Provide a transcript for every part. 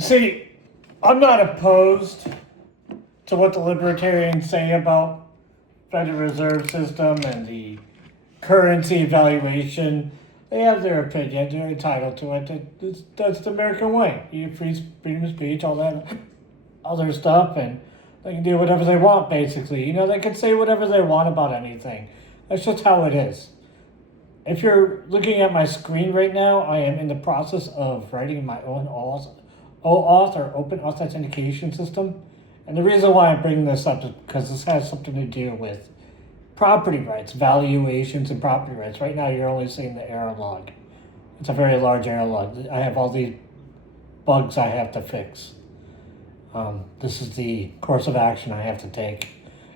See, I'm not opposed to what the libertarians say about Federal Reserve System and the currency evaluation. They have their opinion. They're entitled to it. That's the American way. You have freedom of speech, all that other stuff, and they can do whatever they want, basically. You know, they can say whatever they want about anything. That's just how it is. If you're looking at my screen right now, I am in the process of writing my own OAuth or Open Authentication System. And the reason why I'm bringing this up is because this has something to do with property rights, valuations, and property rights. Right now, you're only seeing the error log. It's a very large error log. I have all these bugs I have to fix. This is the course of action I have to take.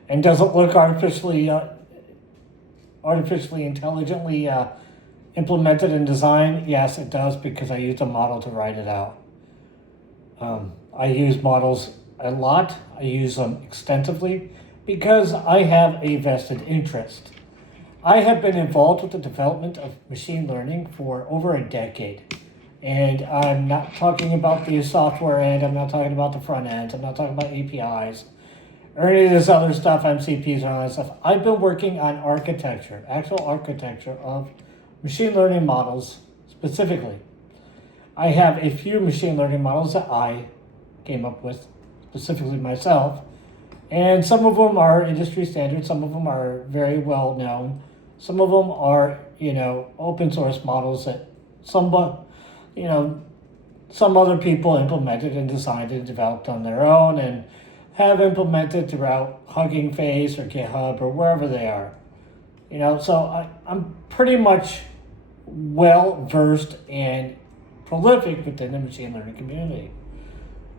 And does it look artificially intelligently implemented and designed? Yes, it does, because I used a model to write it out. I use models a lot. I use them extensively because I have a vested interest. I have been involved with the development of machine learning for over a decade. And I'm not talking about the software end, I'm not talking about the front end, I'm not talking about APIs, or any of this other stuff, MCPs and all that stuff. I've been working on actual architecture of machine learning models specifically. I have a few machine learning models that I came up with, specifically myself, and some of them are industry standard, some of them are very well known, some of them are, open source models that some other people implemented and designed and developed on their own and have implemented throughout Hugging Face or GitHub or wherever they are. So I'm pretty much well versed and prolific within the machine learning community.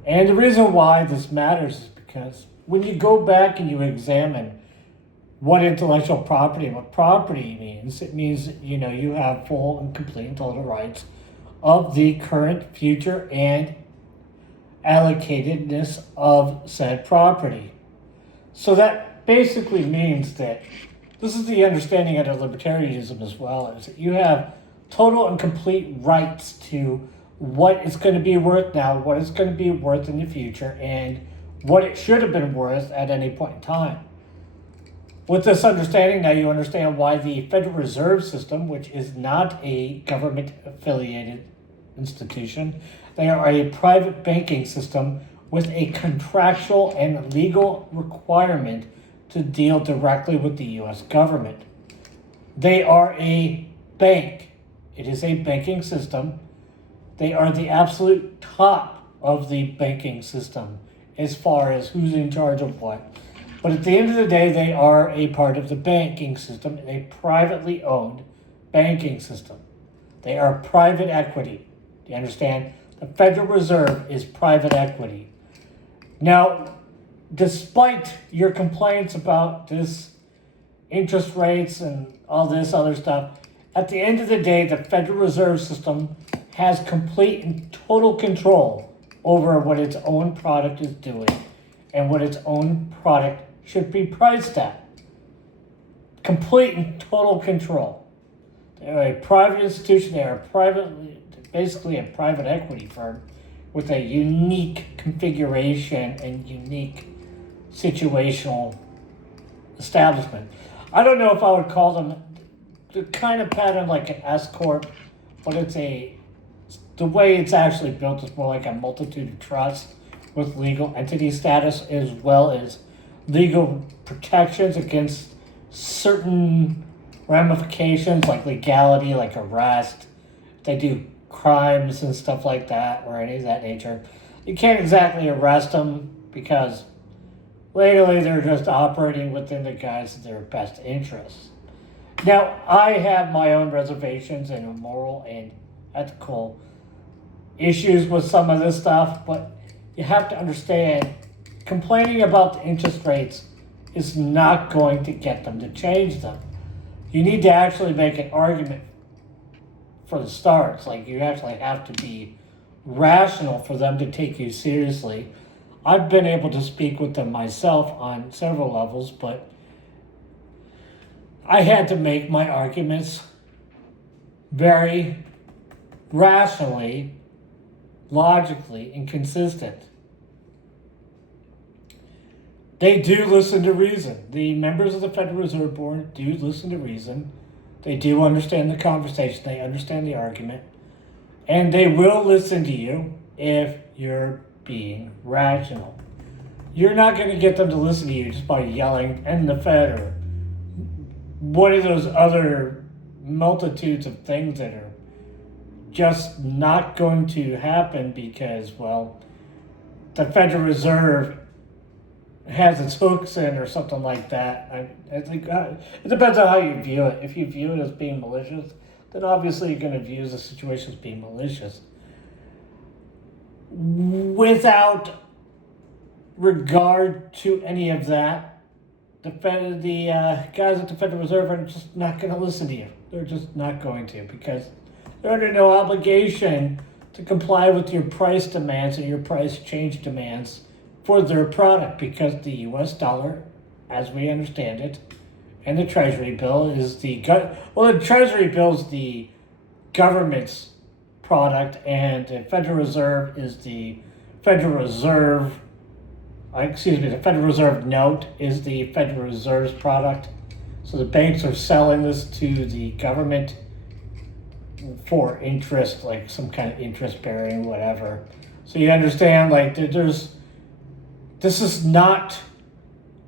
And the reason why this matters is because when you go back and you examine what intellectual property and what property means, it means that, you have full and complete and total rights of the current, future, and allocatedness of said property. So that basically means that this is the understanding of libertarianism as well, is that you have total and complete rights to what it's going to be worth now, what it's going to be worth in the future, and what it should have been worth at any point in time. With this understanding, now you understand why the Federal Reserve System, which is not a government-affiliated institution, they are a private banking system with a contractual and legal requirement to deal directly with the U.S. government. They are a bank. It is a banking system. They are the absolute top of the banking system as far as who's in charge of what. But at the end of the day, they are a part of the banking system, a privately owned banking system. They are private equity. Do you understand? The Federal Reserve is private equity. Now, despite your complaints about this interest rates and all this other stuff, at the end of the day, the Federal Reserve System has complete and total control over what its own product is doing and what its own product should be priced at. Complete and total control. They're a private institution. They are basically a private equity firm with a unique configuration and unique situational establishment. I don't know if I would call them the kind of pattern like an S corp, but the way it's actually built is more like a multitude of trusts with legal entity status as well as legal protections against certain ramifications like legality, like arrest. They do crimes and stuff like that or any of that nature. You can't exactly arrest them because legally they're just operating within the guise of their best interests. Now, I have my own reservations and moral and ethical issues with some of this stuff, but you have to understand complaining about the interest rates is not going to get them to change them. You need to actually make an argument for the starts. Like, you actually have to be rational for them to take you seriously. I've been able to speak with them myself on several levels, but I had to make my arguments very rationally logically and consistent. They do listen to reason. The members of the Federal Reserve Board do listen to reason. They do understand the conversation. They understand the argument. And they will listen to you if you're being rational. You're not going to get them to listen to you just by yelling, "and the Fed," or one of those other multitudes of things that are just not going to happen because, well, the Federal Reserve has its hooks in or something like that. I think it depends on how you view it. If you view it as being malicious, then obviously you're going to view the situation as being malicious. Without regard to any of that, the guys at the Federal Reserve are just not going to listen to you. They're just not going to, because they're under no obligation to comply with your price demands and your price change demands for their product, because the U.S. dollar, as we understand it, and the Treasury bill is the Treasury bill is the government's product, and the Federal Reserve is the Federal Reserve. The Federal Reserve note is the Federal Reserve's product. So the banks are selling this to the government for interest, like some kind of interest bearing, whatever. So you understand, like, this is not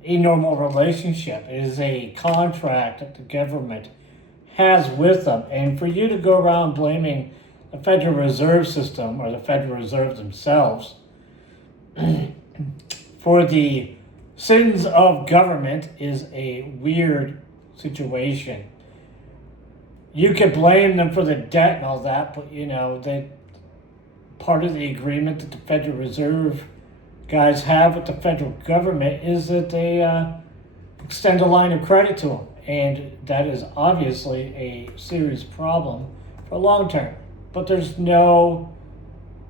a normal relationship. It is a contract that the government has with them. And for you to go around blaming the Federal Reserve System or the Federal Reserve themselves for the sins of government is a weird situation. You could blame them for the debt and all that, but part of the agreement that the Federal Reserve guys have with the federal government is that they extend a line of credit to them, and that is obviously a serious problem for long term. But there's no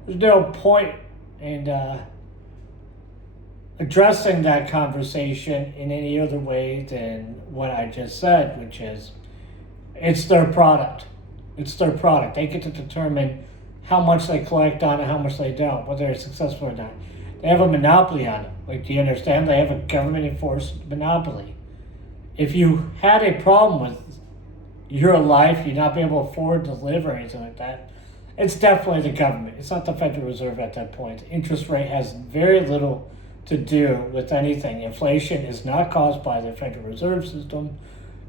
point in addressing that conversation in any other way than what I just said, which is it's their product. It's their product. They get to determine how much they collect on it, how much they don't, whether they're successful or not. They have a monopoly on it. Like, do you understand? They have a government-enforced monopoly. If you had a problem with your life, you'd not be able to afford to live or anything like that, it's definitely the government. It's not the Federal Reserve at that point. Interest rate has very little to do with anything. Inflation is not caused by the Federal Reserve System.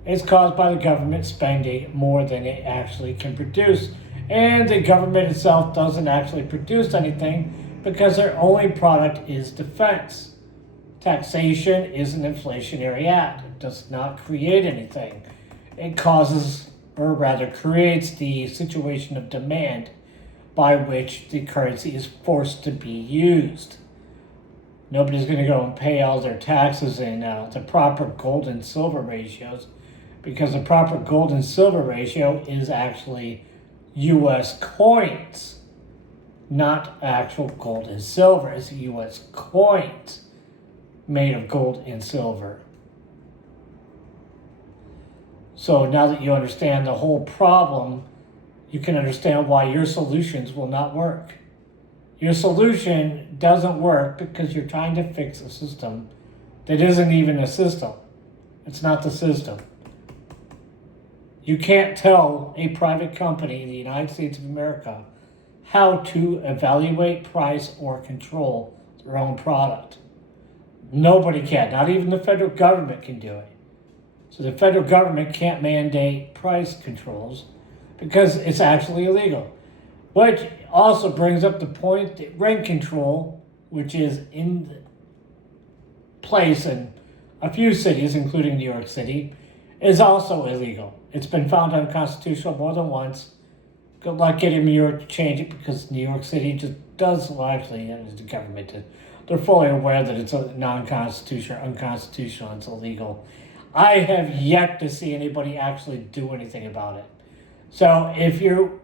It's caused by the government spending more than it actually can produce. And the government itself doesn't actually produce anything because their only product is defense. Taxation is an inflationary act. It does not create anything. It causes, or rather creates, the situation of demand by which the currency is forced to be used. Nobody's going to go and pay all their taxes in the proper gold and silver ratios, because the proper gold and silver ratio is actually U.S. coins, not actual gold and silver. It's U.S. coins made of gold and silver. So now that you understand the whole problem, you can understand why your solutions will not work. Your solution doesn't work because you're trying to fix a system that isn't even a system. It's not the system. You can't tell a private company in the United States of America how to evaluate, price, or control their own product. Nobody can. Not even the federal government can do it. So the federal government can't mandate price controls because it's actually illegal. Which also brings up the point that rent control, which is in place in a few cities, including New York City, is also illegal. It's been found unconstitutional more than once. Good luck getting New York to change it, because New York City just does, well, actually, the government, they're fully aware that it's non-constitutional, unconstitutional, it's illegal. I have yet to see anybody actually do anything about it. So if you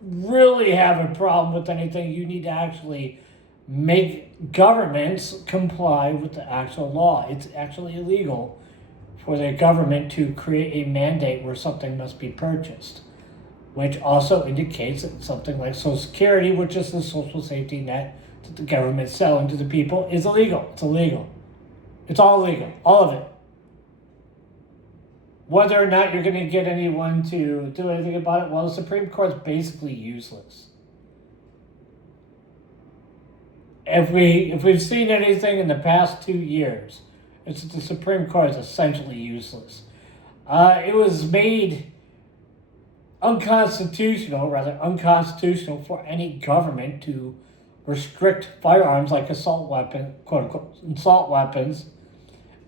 really have a problem with anything, you need to actually make governments comply with the actual law. It's actually illegal for the government to create a mandate where something must be purchased. which also indicates that something like Social Security, which is the social safety net that the government's selling to the people, is illegal. It's illegal. It's all illegal. All of it. Whether or not you're going to get anyone to do anything about it, well, the Supreme Court's basically useless. If we've seen anything in the past 2 years, it's that the Supreme Court is essentially useless. It was made unconstitutional for any government to restrict firearms like assault weapon, quote unquote, assault weapons,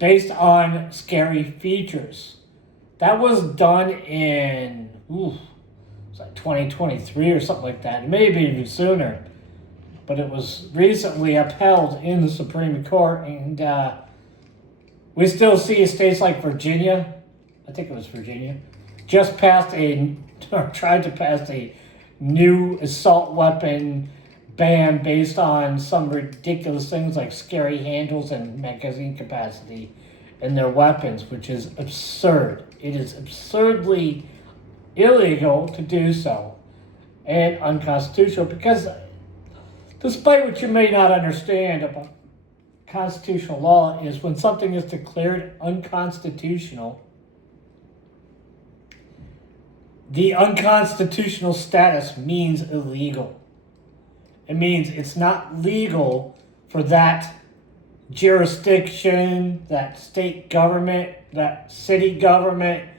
based on scary features. That was done in, it's like 2023 or something like that. Maybe even sooner. But it was recently upheld in the Supreme Court, and we still see states like Virginia, I think it was Virginia, just tried to pass a new assault weapon ban based on some ridiculous things like scary handles and magazine capacity in their weapons, which is absurd. It is absurdly illegal to do so and unconstitutional because despite what you may not understand about constitutional law is when something is declared unconstitutional, the unconstitutional status means illegal. It means it's not legal for that jurisdiction, that state government, that city government,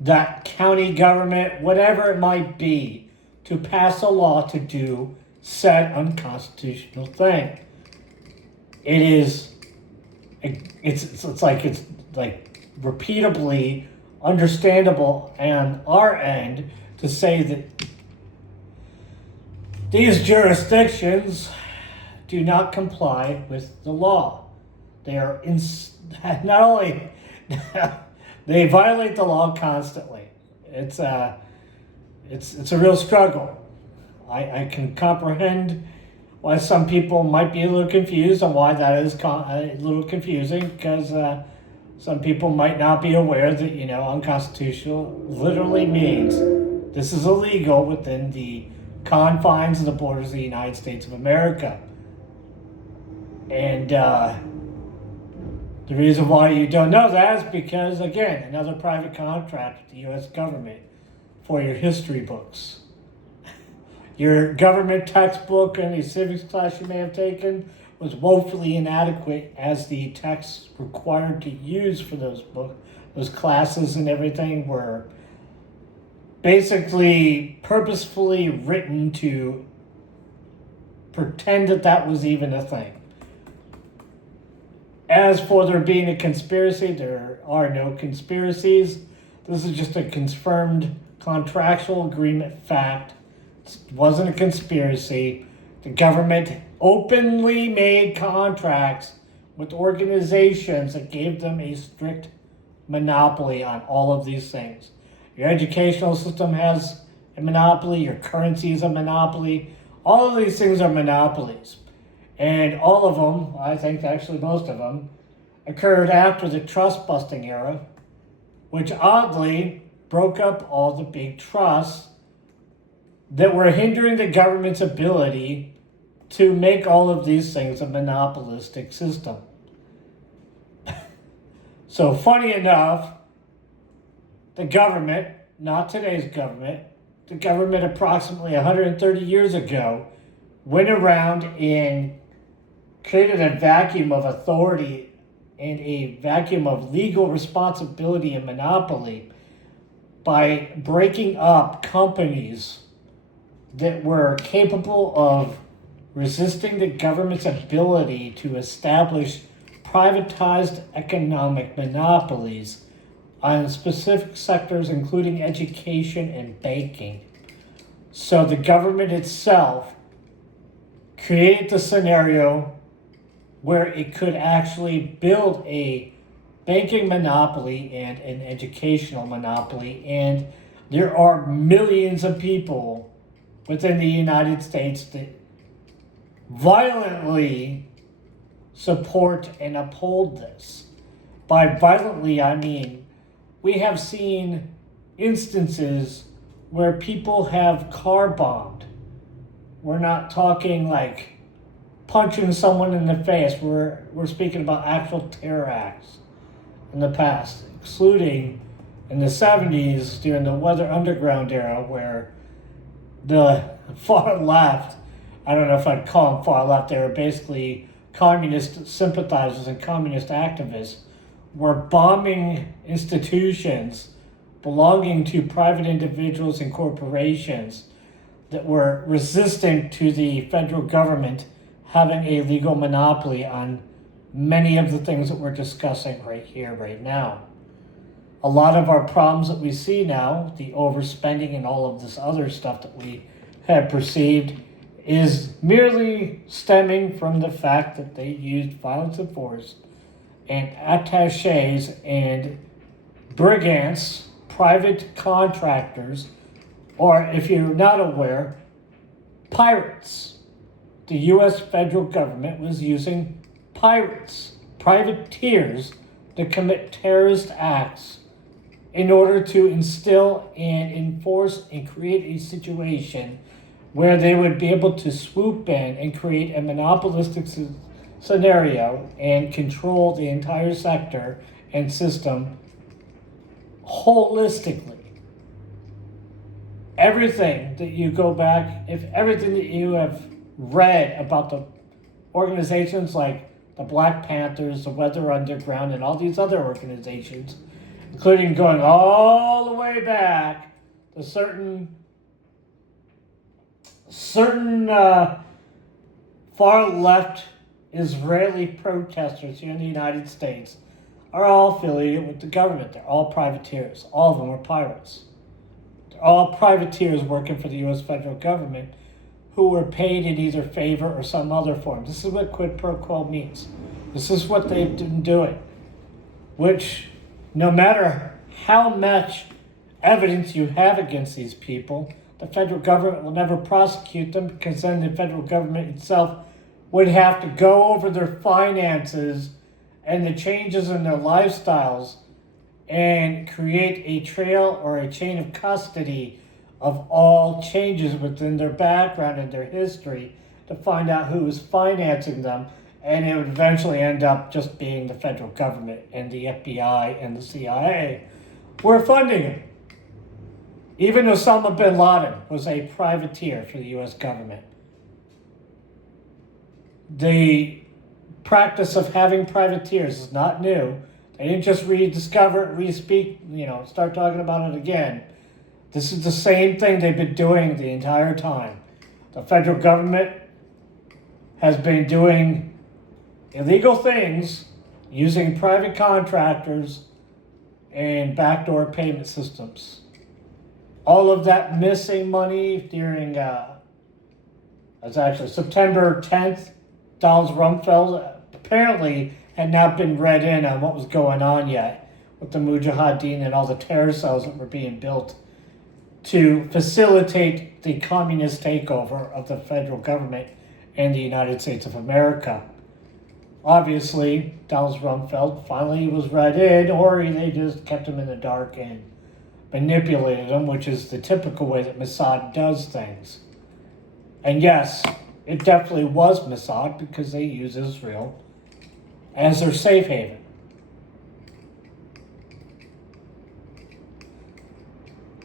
that county government, whatever it might be, to pass a law to do said unconstitutional thing. It's like repeatably understandable on our end to say that these jurisdictions do not comply with the law. They are not only they violate the law constantly. It's a real struggle. I can comprehend why some people might be a little confused on why that is a little confusing, because some people might not be aware that, unconstitutional literally means this is illegal within the confines of the borders of the United States of America. And the reason why you don't know that is because, again, another private contract with the U.S. government for your history books. Your government textbook and the civics class you may have taken was woefully inadequate, as the texts required to use for those classes and everything were basically purposefully written to pretend that was even a thing. As for there being a conspiracy, there are no conspiracies. This is just a confirmed contractual agreement fact. It wasn't a conspiracy. The government openly made contracts with organizations that gave them a strict monopoly on all of these things. Your educational system has a monopoly. Your currency is a monopoly. All of these things are monopolies. And all of them, I think actually most of them, occurred after the trust-busting era, which oddly broke up all the big trusts that were hindering the government's ability to make all of these things a monopolistic system. So funny enough, the government, not today's government, the government approximately 130 years ago went around and created a vacuum of authority and a vacuum of legal responsibility and monopoly by breaking up companies that were capable of resisting the government's ability to establish privatized economic monopolies on specific sectors, including education and banking. So the government itself created the scenario where it could actually build a banking monopoly and an educational monopoly. And there are millions of people within the United States that violently support and uphold this. By violently, I mean we have seen instances where people have car bombed. We're not talking like punching someone in the face. We're speaking about actual terror acts in the past, excluding in the 70s during the Weather Underground era, where the far left, I don't know if I'd call them far left, they were basically communist sympathizers and communist activists, were bombing institutions belonging to private individuals and corporations that were resistant to the federal government having a legal monopoly on many of the things that we're discussing right here, right now. A lot of our problems that we see now, the overspending and all of this other stuff that we had perceived, is merely stemming from the fact that they used violence and force and attaches and brigands, private contractors, or if you're not aware, pirates. The U.S. federal government was using pirates, privateers, to commit terrorist acts in order to instill and enforce and create a situation where they would be able to swoop in and create a monopolistic scenario and control the entire sector and system holistically. Everything that you go back, if everything that you have read about the organizations like the Black Panthers, the Weather Underground, and all these other organizations, including going all the way back to certain far left Israeli protesters here in the United States, are all affiliated with the government. They're all privateers. All of them are pirates. They're all privateers working for the U.S. federal government who were paid in either favor or some other form. This is what quid pro quo means. This is what they've been doing, which no matter how much evidence you have against these people, the federal government will never prosecute them, because then the federal government itself would have to go over their finances and the changes in their lifestyles and create a trail or a chain of custody of all changes within their background and their history to find out who is financing them. And it would eventually end up just being the federal government and the FBI and the CIA were funding it. Even Osama bin Laden was a privateer for the U.S. government. The practice of having privateers is not new. They didn't just rediscover it, start talking about it again. This is the same thing they've been doing the entire time. The federal government has been doing illegal things using private contractors and backdoor payment systems. All of that missing money during, it's actually September 10th, Donald Rumsfeld apparently had not been read in on what was going on yet with the Mujahideen and all the terror cells that were being built to facilitate the communist takeover of the federal government and the United States of America. Obviously, Donald Rumsfeld finally was read in, or they just kept him in the dark and manipulated him, which is the typical way that Mossad does things. And yes, it definitely was Mossad, because they use Israel as their safe haven.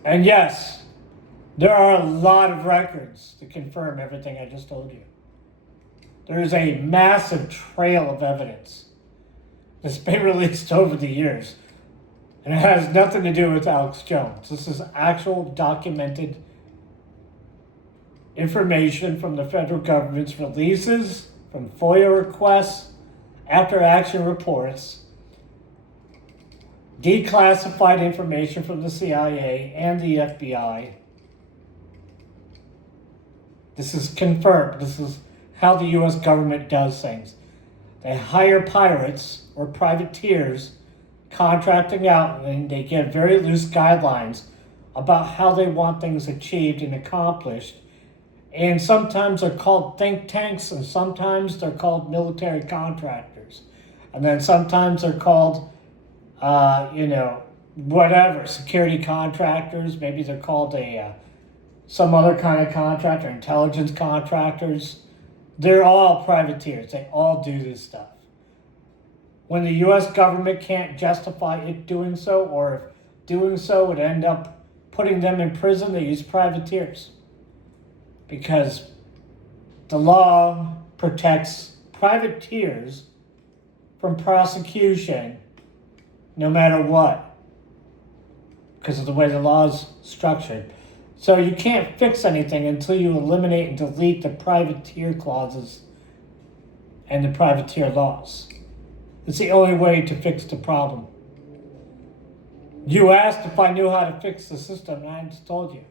And yes, there are a lot of records to confirm everything I just told you. There is a massive trail of evidence that's been released over the years. And it has nothing to do with Alex Jones. This is actual documented information from the federal government's releases, from FOIA requests, after action reports, declassified information from the CIA and the FBI. This is confirmed. This is how the U.S. government does things. They hire pirates or privateers contracting out, and they give very loose guidelines about how they want things achieved and accomplished. And sometimes they're called think tanks, and sometimes they're called military contractors. And then sometimes they're called, whatever, security contractors, maybe they're called some other kind of contractor, intelligence contractors. They're all privateers. They all do this stuff. When the US government can't justify it doing so, or if doing so would end up putting them in prison, they use privateers. Because the law protects privateers from prosecution no matter what, because of the way the law is structured. So you can't fix anything until you eliminate and delete the privateer clauses and the privateer laws. It's the only way to fix the problem. You asked if I knew how to fix the system, and I just told you.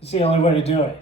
It's the only way to do it.